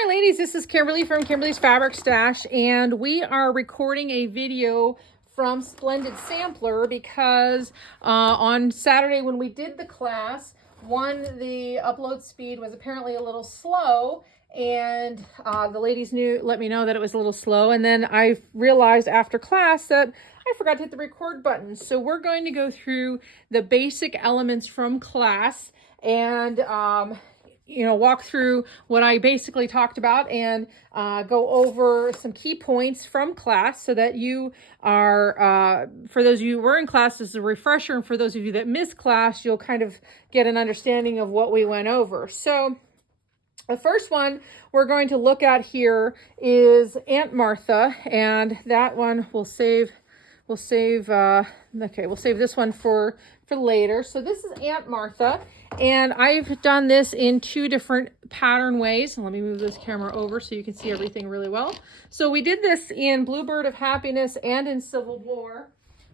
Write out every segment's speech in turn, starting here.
Hi ladies, this is Kimberly from Kimberly's Fabric Stash, and we are recording a video from Splendid Sampler because on Saturday when we did the class, the upload speed was apparently a little slow, and the ladies let me know that it was a little slow, and then I realized after class that I forgot to hit the record button. So we're going to go through the basic elements from class and walk through what I basically talked about and go over some key points from class so that you are, for those of you who were in class, this is a refresher, and for those of you that missed class, you'll kind of get an understanding of what we went over. So the first one we're going to look at here is Aunt Martha, and that one we'll save this one for later. So this is Aunt Martha, and I've done this in two different pattern ways. Let me move this camera over so you can see everything really well. So we did this in Bluebird of Happiness and in Civil War.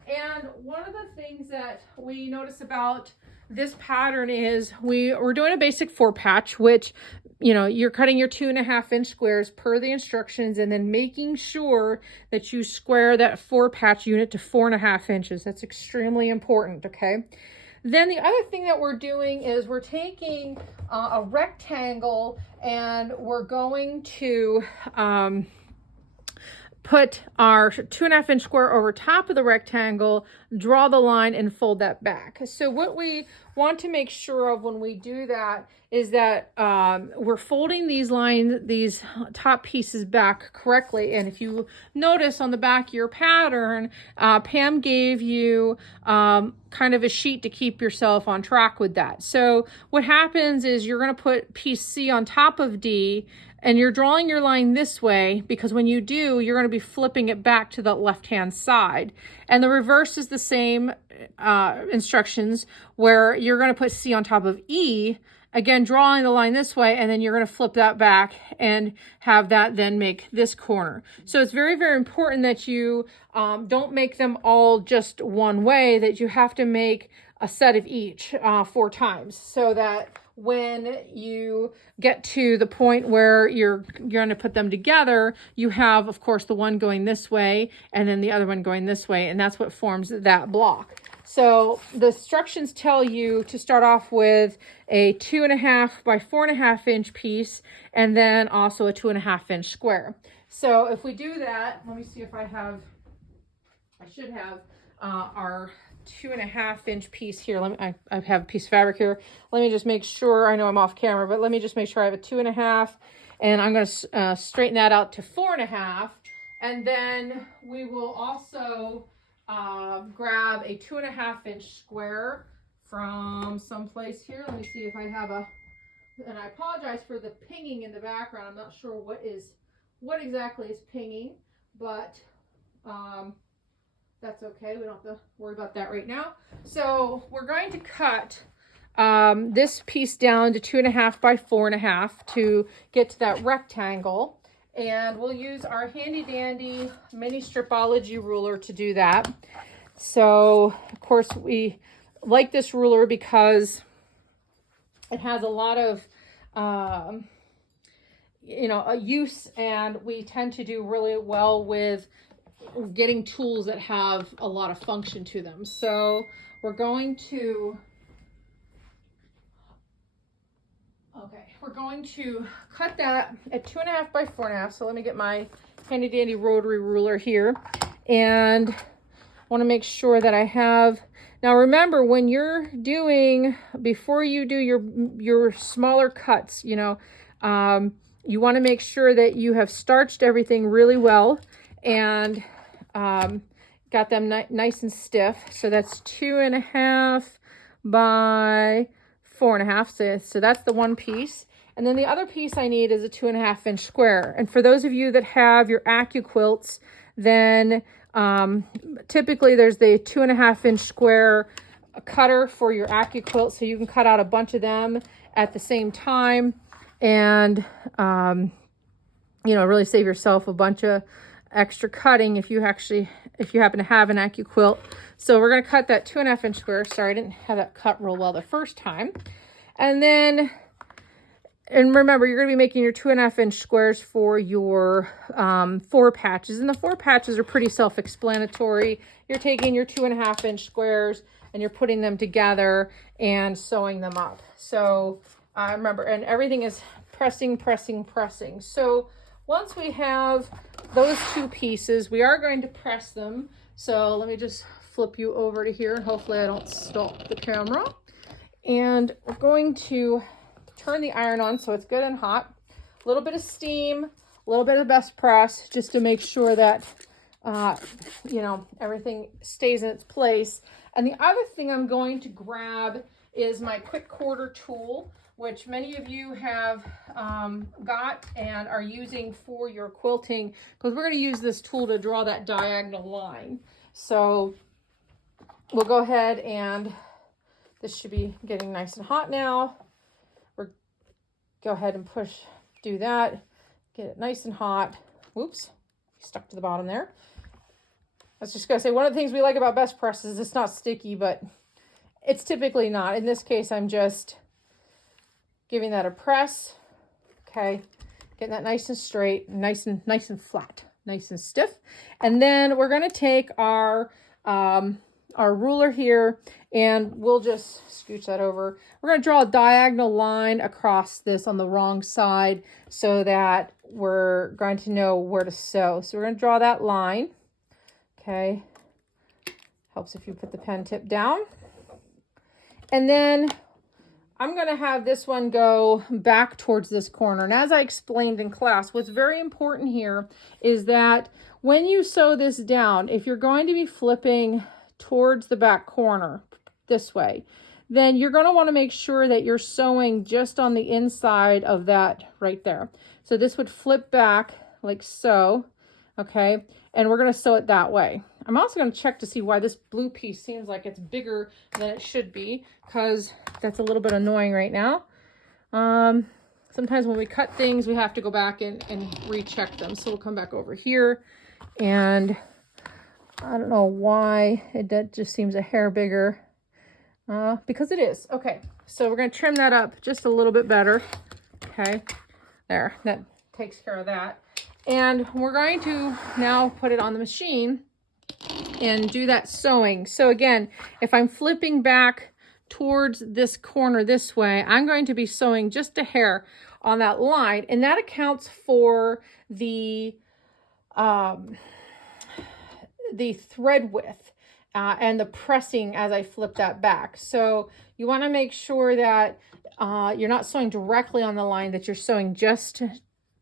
And one of the things that we notice about this pattern is we're doing a basic 4-patch, which, you're cutting your 2.5-inch squares per the instructions, and then making sure that you square that 4-patch unit to 4.5 inches. That's extremely important, okay? Then the other thing that we're doing is we're taking a rectangle, and we're going to put our 2.5-inch square over top of the rectangle, draw the line, and fold that back. So what we want to make sure of when we do that is that we're folding these top pieces back correctly. And if you notice on the back of your pattern, Pam gave you kind of a sheet to keep yourself on track with that. So what happens is you're going to put piece C on top of D, and you're drawing your line this way because when you do, you're going to be flipping it back to the left-hand side. And the reverse is the same instructions, where you're going to put C on top of E, again, drawing the line this way, and then you're going to flip that back and have that then make this corner. So it's very, very important that you don't make them all just one way, that you have to make a set of each 4 times, so that when you get to the point where you're going to put them together, you have, of course, the one going this way and then the other one going this way, and that's what forms that block. So the instructions tell you to start off with a 2.5 by 4.5 inch piece, and then also a 2.5-inch square. So if we do that, let me see if I should have our 2.5-inch piece here. I have a piece of fabric here. Let me just make sure. I know I'm off camera, but let me just make sure I have a 2.5, and I'm going to straighten that out to 4.5, and then we will also grab a 2.5-inch square from someplace here. Let me see if I have and I apologize for the pinging in the background. I'm not sure what exactly is pinging, but that's okay. We don't have to worry about that right now. So we're going to cut this piece down to 2.5 by 4.5 to get to that rectangle. And we'll use our handy dandy mini stripology ruler to do that. So of course we like this ruler because it has a lot of use, and we tend to do really well with getting tools that have a lot of function to them. So we're going to cut that at 2.5 by 4.5. So let me get my handy dandy rotary ruler here, and I want to make sure that I have. Now remember, when you're before you do your smaller cuts, you want to make sure that you have starched everything really well and got them nice and stiff. So that's 2.5 by 4.5. So that's the one piece. And then the other piece I need is a 2.5-inch square. And for those of you that have your AccuQuilts, then typically there's the 2.5-inch square cutter for your AccuQuilt, so you can cut out a bunch of them at the same time, and really save yourself a bunch of extra cutting if you happen to have an AccuQuilt. So we're going to cut that 2.5-inch square. Sorry, I didn't have that cut real well the first time. And then And remember, you're going to be making your 2.5-inch squares for your 4 patches. And the 4 patches are pretty self-explanatory. You're taking your 2.5-inch squares and you're putting them together and sewing them up. So remember, and everything is pressing, pressing, pressing. So once we have those 2 pieces, we are going to press them. So let me just flip you over to here. Hopefully I don't stop the camera. And we're going to turn the iron on so it's good and hot. A little bit of steam, a little bit of best press, just to make sure that, you know, everything stays in its place. And the other thing I'm going to grab is my quick quarter tool, which many of you have got and are using for your quilting, because we're going to use this tool to draw that diagonal line. So we'll go ahead, and this should be getting nice and hot now. Go ahead and do that, get it nice and hot. Whoops, stuck to the bottom there. I was just gonna say, one of the things we like about best press is it's not sticky, but it's typically not. In this case, I'm just giving that a press. Okay, getting that nice and straight, nice and flat, nice and stiff. And then we're gonna take our ruler here, and we'll just scooch that over. We're going to draw a diagonal line across this on the wrong side so that we're going to know where to sew. So we're going to draw that line. Okay. Helps if you put the pen tip down. And then I'm going to have this one go back towards this corner. And as I explained in class, what's very important here is that when you sew this down, if you're going to be flipping towards the back corner this way, then you're going to want to make sure that you're sewing just on the inside of that right there. So this would flip back like so, okay? And we're going to sew it that way. I'm also going to check to see why this blue piece seems like it's bigger than it should be, because that's a little bit annoying right now. Sometimes when we cut things, we have to go back and recheck them. So we'll come back over here, and I don't know why that just seems a hair bigger. Because it is. Okay, so we're going to trim that up just a little bit better. Okay, there, that takes care of that. And we're going to now put it on the machine and do that sewing. So again, if I'm flipping back towards this corner this way, I'm going to be sewing just a hair on that line, and that accounts for the thread width. And the pressing as I flip that back. So you want to make sure that you're not sewing directly on the line, that you're sewing just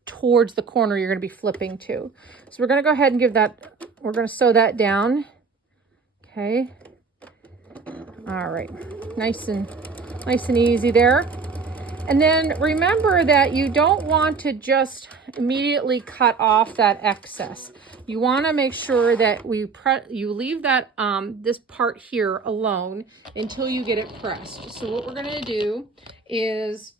towards the corner you're going to be flipping to. So we're going to go ahead and we're going to sew that down. Okay. All right. Nice and easy there. And then remember that you don't want to just immediately cut off that excess. You want to make sure that you leave that this part here alone until you get it pressed. So what we're going to do is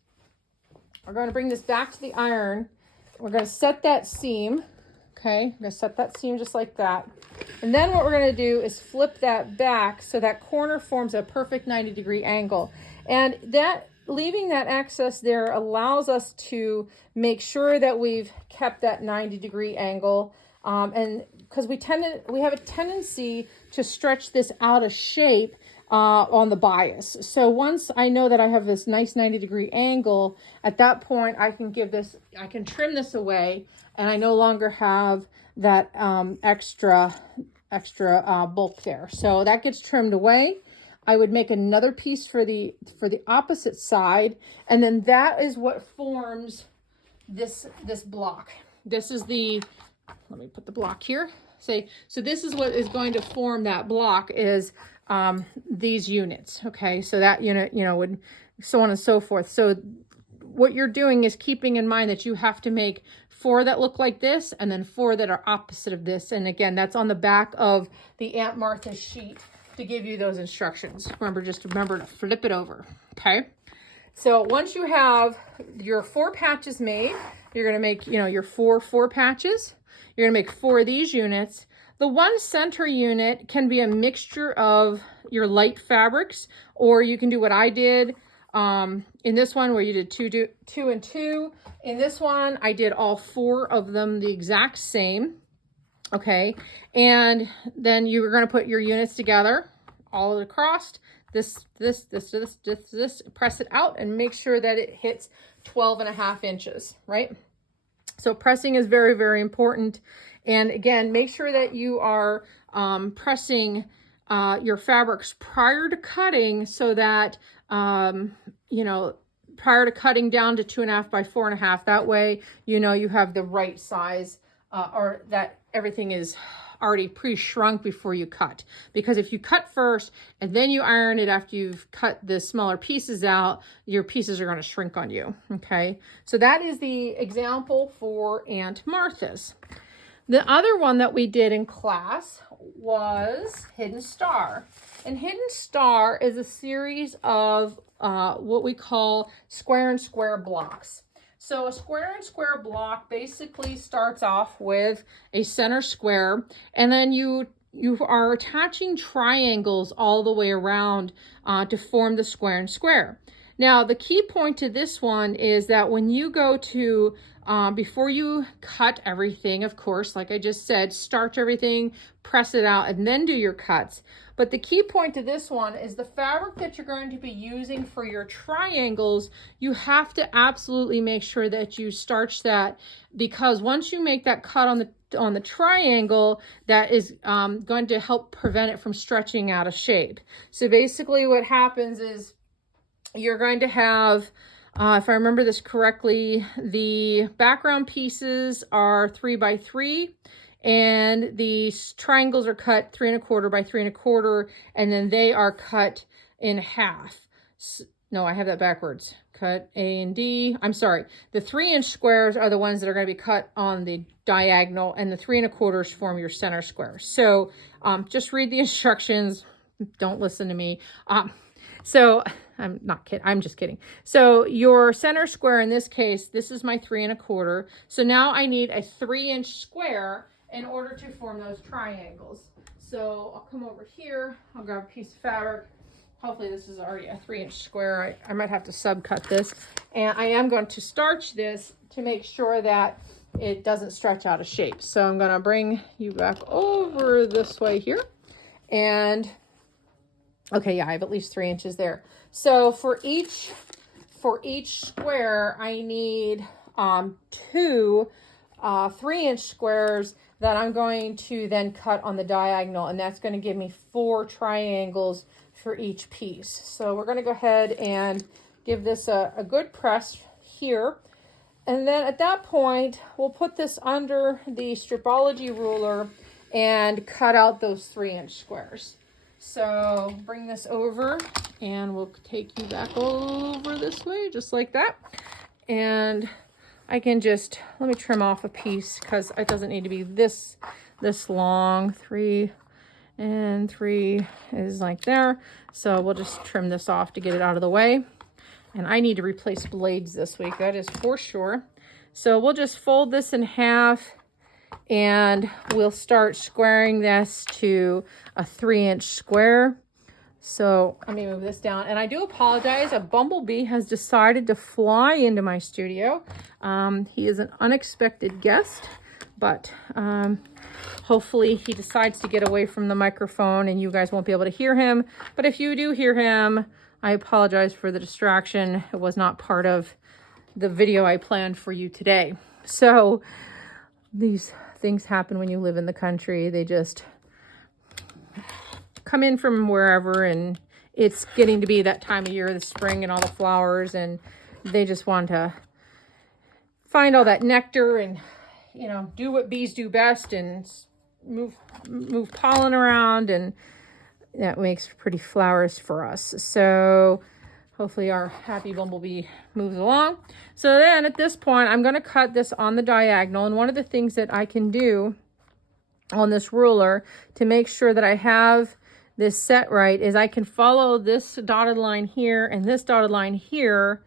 we're going to bring this back to the iron. We're going to set that seam. Okay, I'm going to set that seam just like that. And then what we're going to do is flip that back so that corner forms a perfect 90-degree angle. And that leaving that excess there allows us to make sure that we've kept that 90-degree angle. And because we have a tendency to stretch this out of shape on the bias. So once I know that I have this nice 90-degree angle, at that point I can trim this away, and I no longer have that extra bulk there. So that gets trimmed away. I would make another piece for the opposite side, and then that is what forms this block. This is let me put the block here. So this is what is going to form that block, is these units. Okay, so that unit, would so on and so forth. So what you're doing is keeping in mind that you have to make 4 that look like this, and then 4 that are opposite of this. And again, that's on the back of the Aunt Martha sheet to give you those instructions. Remember to flip it over. Okay. So once you have your 4 patches made, you're going to make, your 4 patches. You're going to make 4 of these units. The one center unit can be a mixture of your light fabrics, or you can do what I did. In this one where you did two and two, in this one, I did all 4 of them the exact same. Okay. And then you were going to put your units together all across this, press it out and make sure that it hits 12.5 inches, right? So pressing is very, very important. And again, make sure that you are pressing your fabrics prior to cutting so that, you know, prior to cutting down to 2.5 by 4.5. That way, you know, you have the right size or that everything is already pre-shrunk before you cut. Because if you cut first and then you iron it after you've cut the smaller pieces out, your pieces are going to shrink on you. Okay, so that is the example for Aunt Martha's. The other one that we did in class was Hidden Star. And Hidden Star is a series of what we call square and square blocks. So a square and square block basically starts off with a center square, and then you are attaching triangles all the way around to form the square and square. Now, the key point to this one is that when you go to, before you cut everything, of course, like I just said, starch everything, press it out, and then do your cuts. But the key point to this one is the fabric that you're going to be using for your triangles, you have to absolutely make sure that you starch that, because once you make that cut on the triangle, that is going to help prevent it from stretching out of shape. So basically what happens is you're going to have, if I remember this correctly, the background pieces are 3 by 3, and the triangles are cut 3 1/4 by 3 1/4, and then they are cut in half. No, I have that backwards. Cut A and D. I'm sorry. The 3-inch squares are the ones that are going to be cut on the diagonal, and the 3 1/4 form your center square. So just read the instructions. Don't listen to me. So I'm not kidding. I'm just kidding. So your center square in this case, this is my 3 1/4. So now I need a 3-inch square in order to form those triangles. So I'll come over here. I'll grab a piece of fabric. Hopefully this is already a 3-inch square. I might have to subcut this. And I am going to starch this to make sure that it doesn't stretch out of shape. So I'm going to bring you back over this way here. And okay, yeah, I have at least 3 inches there. So for each square, I need 2 3-inch squares that I'm going to then cut on the diagonal, and that's going to give me 4 triangles for each piece. So we're going to go ahead and give this a good press here. And then at that point, we'll put this under the stripology ruler and cut out those 3-inch squares. So bring this over and we'll take you back over this way, just like that. And I can just, let me trim off a piece because it doesn't need to be this long. 3 and 3 is like there. So we'll just trim this off to get it out of the way. And I need to replace blades this week, that is for sure. So we'll just fold this in half and we'll start squaring this to a 3-inch square. So let me move this down. And I do apologize. A bumblebee has decided to fly into my studio. He is an unexpected guest, but hopefully he decides to get away from the microphone and you guys won't be able to hear him. But if you do hear him, I apologize for the distraction. It was not part of the video I planned for you today. So these things happen when you live in the country. They just come in from wherever, and it's getting to be that time of year, the spring and all the flowers, and they just want to find all that nectar and, you know, do what bees do best and move pollen around, and that makes pretty flowers for us. So hopefully our happy bumblebee moves along. So then at this point, I'm going to cut this on the diagonal. And one of the things that I can do on this ruler to make sure that I have this set right is I can follow this dotted line here and this dotted line here,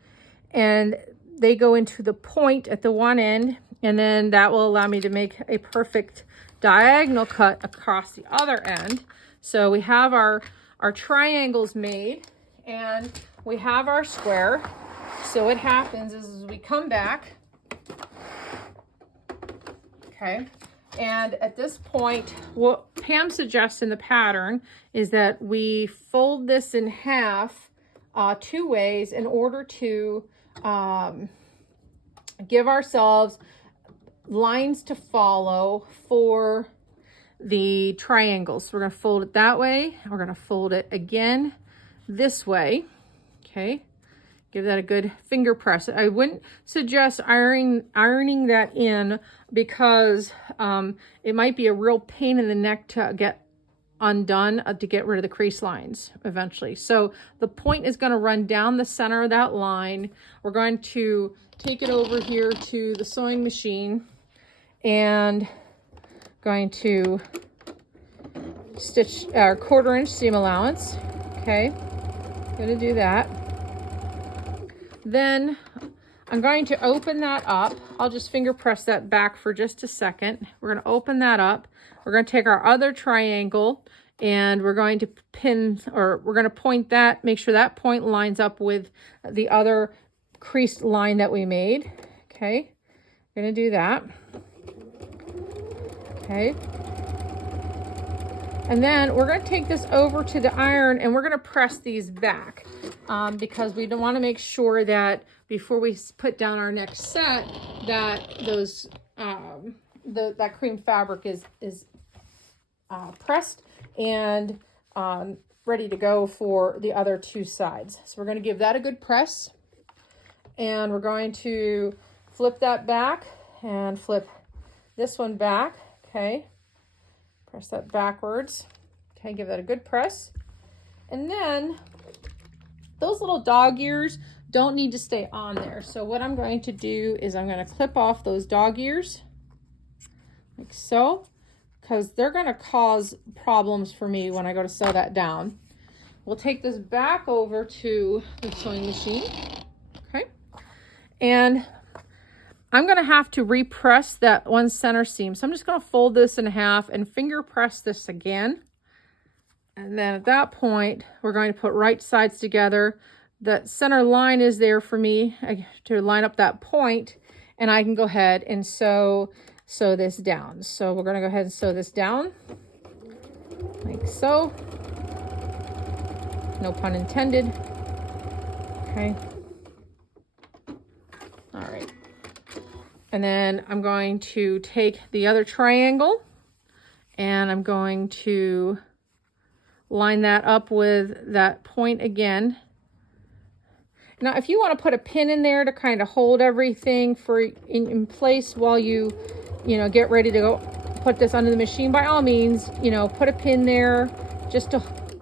and they go into the point at the one end, and then that will allow me to make a perfect diagonal cut across the other end. So we have our triangles made, and we have our square. So what happens is we come back, okay, and at this point, what Pam suggests in the pattern is that we fold this in half 2 ways in order to give ourselves lines to follow for the triangles. So we're going to fold it that way. We're going to fold it again this way. Okay. Give that a good finger press. I wouldn't suggest ironing that in because it might be a real pain in the neck to get undone to get rid of the crease lines eventually. So the point is going to run down the center of that line. We're going to take it over here to the sewing machine and going to stitch our 1/4 inch seam allowance. Okay, going to do that. Then I'm going to open that up. I'll just finger press that back for just a second. We're going to open that up. We're going to take our other triangle and we're going to pin, or we're going to point that, make sure that point lines up with the other creased line that we made. Okay, we're going to do that. Okay. And then we're going to take this over to the iron and we're going to press these back because we don't want to make sure that before we put down our next set that those that cream fabric is pressed and ready to go for the other 2 sides. So we're going to give that a good press and we're going to flip that back and flip this one back. Okay, press that backwards. Okay, give that a good press. And then those little dog ears don't need to stay on there. So what I'm going to do is I'm going to clip off those dog ears like so, because they're going to cause problems for me when I go to sew that down. We'll take this back over to the sewing machine. Okay, and I'm going to have to repress that one center seam. So I'm just going to fold this in half and finger press this again. And then at that point, we're going to put right sides together. The center line is there for me to line up that point, and I can go ahead and sew this down. So we're going to go ahead and sew this down like so. No pun intended. Okay. All right. And then I'm going to take the other triangle and I'm going to line that up with that point again. Now, if you want to put a pin in there to kind of hold everything in place while you get ready to go put this under the machine, by all means, put a pin there just to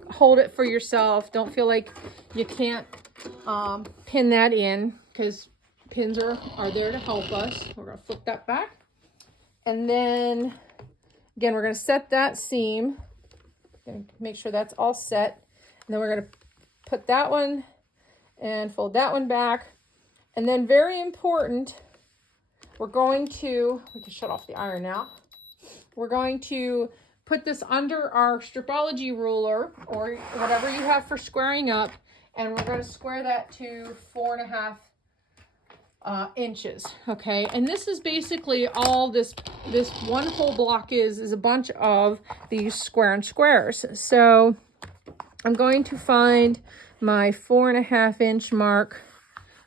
hold it for yourself. Don't feel like you can't pin that in because pins are there to help us. We're going to flip that back. And then, again, we're going to set that seam. Going to make sure that's all set. And then we're going to put that one and fold that one back. And then, very important, we can shut off the iron now. We're going to put this under our stripology ruler or whatever you have for squaring up. And we're going to square that to 4.5 inches. Okay, and this is basically all this one whole block is a bunch of these square and squares. So I'm going to find my 4.5 inch mark,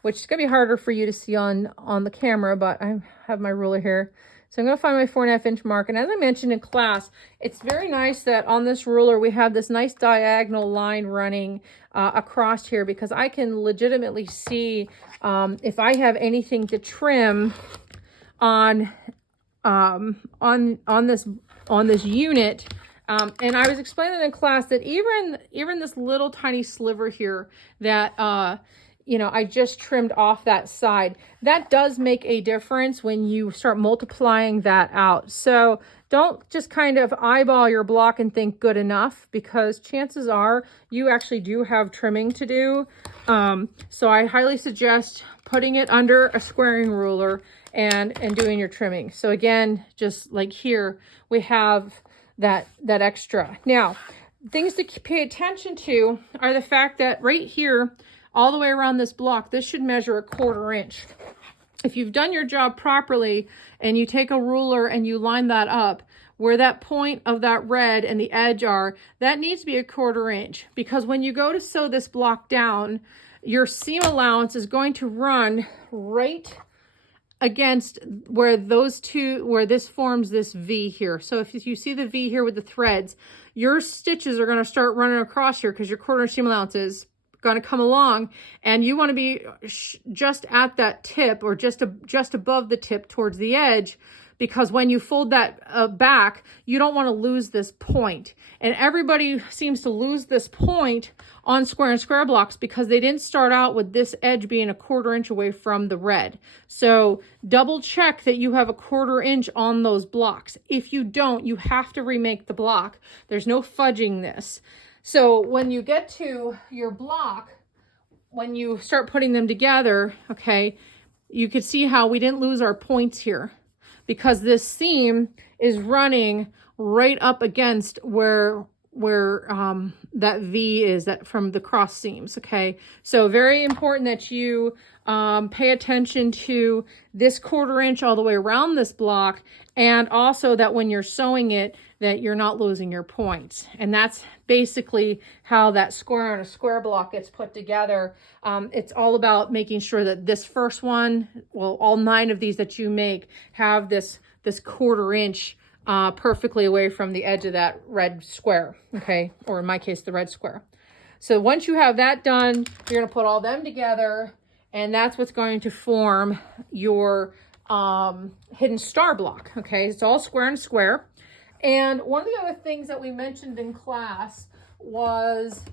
which is going to be harder for you to see on the camera, but I have my ruler here. So I'm going to find my 4.5 inch mark. And as I mentioned in class, it's very nice that on this ruler we have this nice diagonal line running across here, because I can legitimately see if I have anything to trim on this unit. And I was explaining in class that even this little tiny sliver here that I just trimmed off that side, that does make a difference when you start multiplying that out. So don't just kind of eyeball your block and think good enough, because chances are you actually do have trimming to do. So I highly suggest putting it under a squaring ruler and doing your trimming. So again, just like here, we have that extra. Now, things to pay attention to are the fact that right here, all the way around this block, this should measure 1/4 inch. If you've done your job properly and you take a ruler and you line that up, where that point of that red and the edge are, that needs to be 1/4 inch, because when you go to sew this block down, your seam allowance is going to run right against where those two, where this forms this V here. So if you see the V here with the threads, your stitches are going to start running across here because your 1/4 inch seam allowance is going to come along, and you want to be just at that tip, or just above the tip towards the edge, because when you fold that back, you don't want to lose this point. And everybody seems to lose this point on square and square blocks because they didn't start out with this edge being 1/4 inch away from the red. So double check that you have 1/4 inch on those blocks. If you don't, you have to remake the block. There's no fudging this. So when you get to your block, when you start putting them together, okay, you can see how we didn't lose our points here, because this seam is running right up against where that V is, that from the cross seams. Okay, so very important that you pay attention to this 1/4 inch all the way around this block, and also that when you're sewing it, that you're not losing your points. And that's basically how that square on a square block gets put together. It's all about making sure that this first one, well, all 9 of these that you make have this 1/4 inch perfectly away from the edge of that red square, okay? Or in my case, the red square. So once you have that done, you're gonna put all them together, and that's what's going to form your hidden star block, okay? It's all square and square. And one of the other things that we mentioned in class was,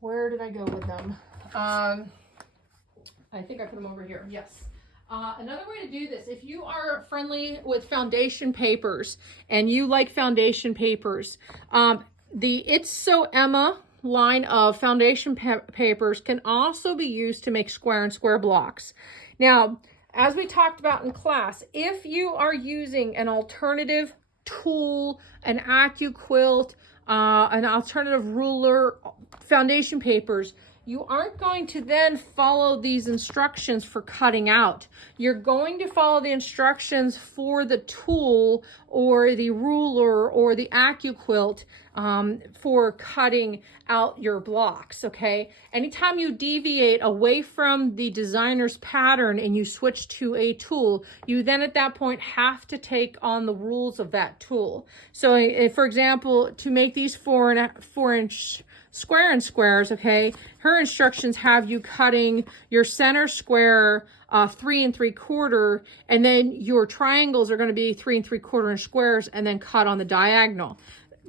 where did I go with them? I think I put them over here, yes. Another way to do this, if you are friendly with foundation papers and you like foundation papers, the It's So Emma line of foundation papers can also be used to make square and square blocks. Now, as we talked about in class, if you are using an alternative tool, an AccuQuilt, an alternative ruler, foundation papers, you aren't going to then follow these instructions for cutting out. You're going to follow the instructions for the tool or the ruler or the AccuQuilt for cutting out your blocks, okay? Anytime you deviate away from the designer's pattern and you switch to a tool, you then at that point have to take on the rules of that tool. So if, for example, to make these 4 inch square and squares, okay, her instructions have you cutting your center square 3 3/4, and then your triangles are going to be 3 3/4 inch squares, and then cut on the diagonal.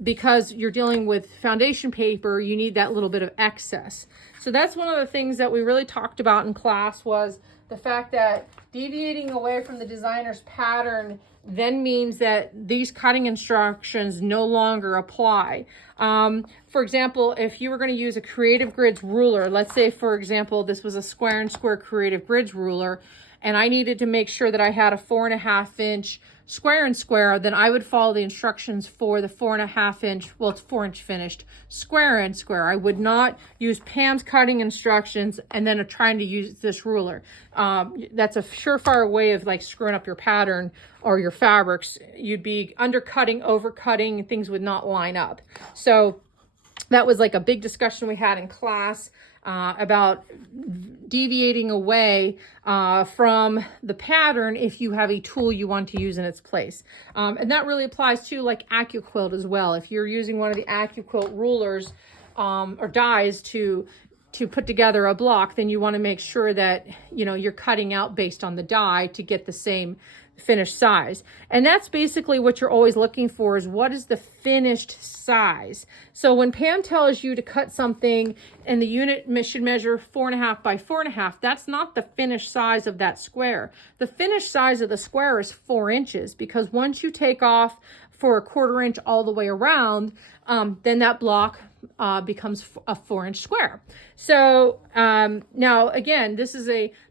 Because you're dealing with foundation paper, you need that little bit of excess. So that's one of the things that we really talked about in class, was the fact that deviating away from the designer's pattern then means that these cutting instructions no longer apply. For example, if you were going to use a Creative Grids ruler, let's say, for example, this was a square and square Creative Grids ruler, and I needed to make sure that I had a 4.5 inch square and square, then I would follow the instructions for the 4.5 inch, well, it's 4 inch finished, square and square. I would not use Pam's cutting instructions and then trying to use this ruler. That's a surefire way of like screwing up your pattern or your fabrics. You'd be undercutting, overcutting, things would not line up. So that was like a big discussion we had in class about deviating away from the pattern if you have a tool you want to use in its place. And that really applies to like AccuQuilt as well. If you're using one of the AccuQuilt rulers or dies to put together a block, then you want to make sure that, you know, you're cutting out based on the die to get the same finished size. And that's basically what you're always looking for, is what is the finished size. So when Pam tells you to cut something and the unit should measure 4.5 by 4.5, that's not the finished size of that square. The finished size of the square is 4 inches, because once you take off for 1/4 inch all the way around, then that block becomes a 4 inch square. So now again, this is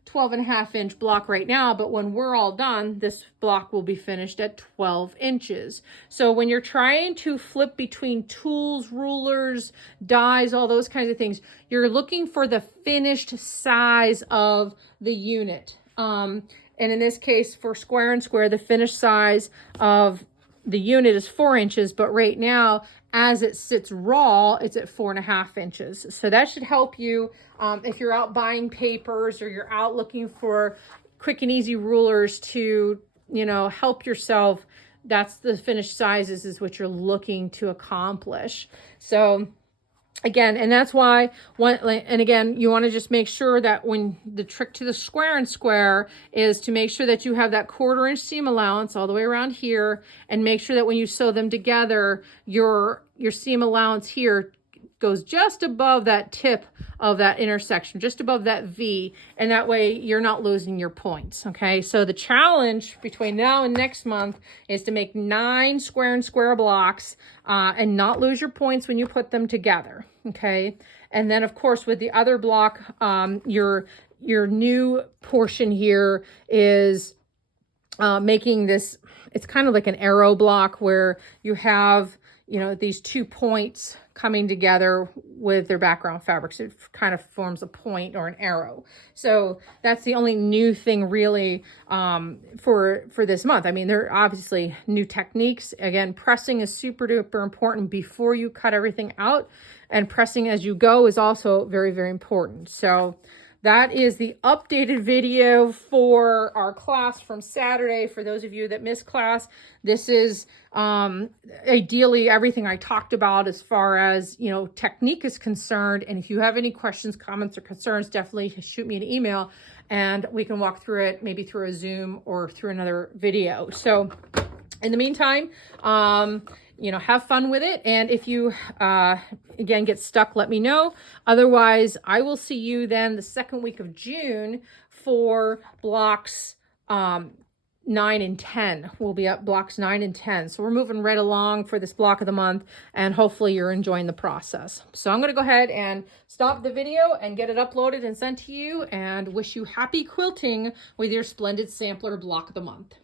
12.5 inch block right now, but when we're all done, this block will be finished at 12 inches. So when you're trying to flip between tools, rulers, dies, all those kinds of things, you're looking for the finished size of the unit. And in this case, for square and square, the finished size of the unit is 4 inches, but right now, as it sits raw, it's at 4.5 inches. So that should help you if you're out buying papers or you're out looking for quick and easy rulers to, you know, help yourself. That's the finished sizes is what you're looking to accomplish. So again, and that's why and again, you want to just make sure that when the trick to the square and square is to make sure that you have that 1/4 inch seam allowance all the way around here, and make sure that when you sew them together, your seam allowance here goes just above that tip of that intersection, just above that V, and that way you're not losing your points, okay? So the challenge between now and next month is to make 9 square and square blocks and not lose your points when you put them together, okay? And then, of course, with the other block, your new portion here is making this, it's kind of like an arrow block where you have, you know, these 2 points coming together with their background fabrics. It kind of forms a point or an arrow. So that's the only new thing really for this month. I mean, there are obviously new techniques. Again, pressing is super duper important before you cut everything out, and pressing as you go is also very, very important. So that is the updated video for our class from Saturday. For those of you that missed class, this is ideally everything I talked about as far as, you know, technique is concerned. And if you have any questions, comments, or concerns, definitely shoot me an email and we can walk through it, maybe through a Zoom or through another video. So in the meantime, you know, have fun with it. And if you, again, get stuck, let me know. Otherwise, I will see you then the second week of June for blocks 9 and 10. We'll be up blocks 9 and 10. So we're moving right along for this block of the month, and hopefully you're enjoying the process. So I'm going to go ahead and stop the video and get it uploaded and sent to you, and wish you happy quilting with your Splendid Sampler block of the month.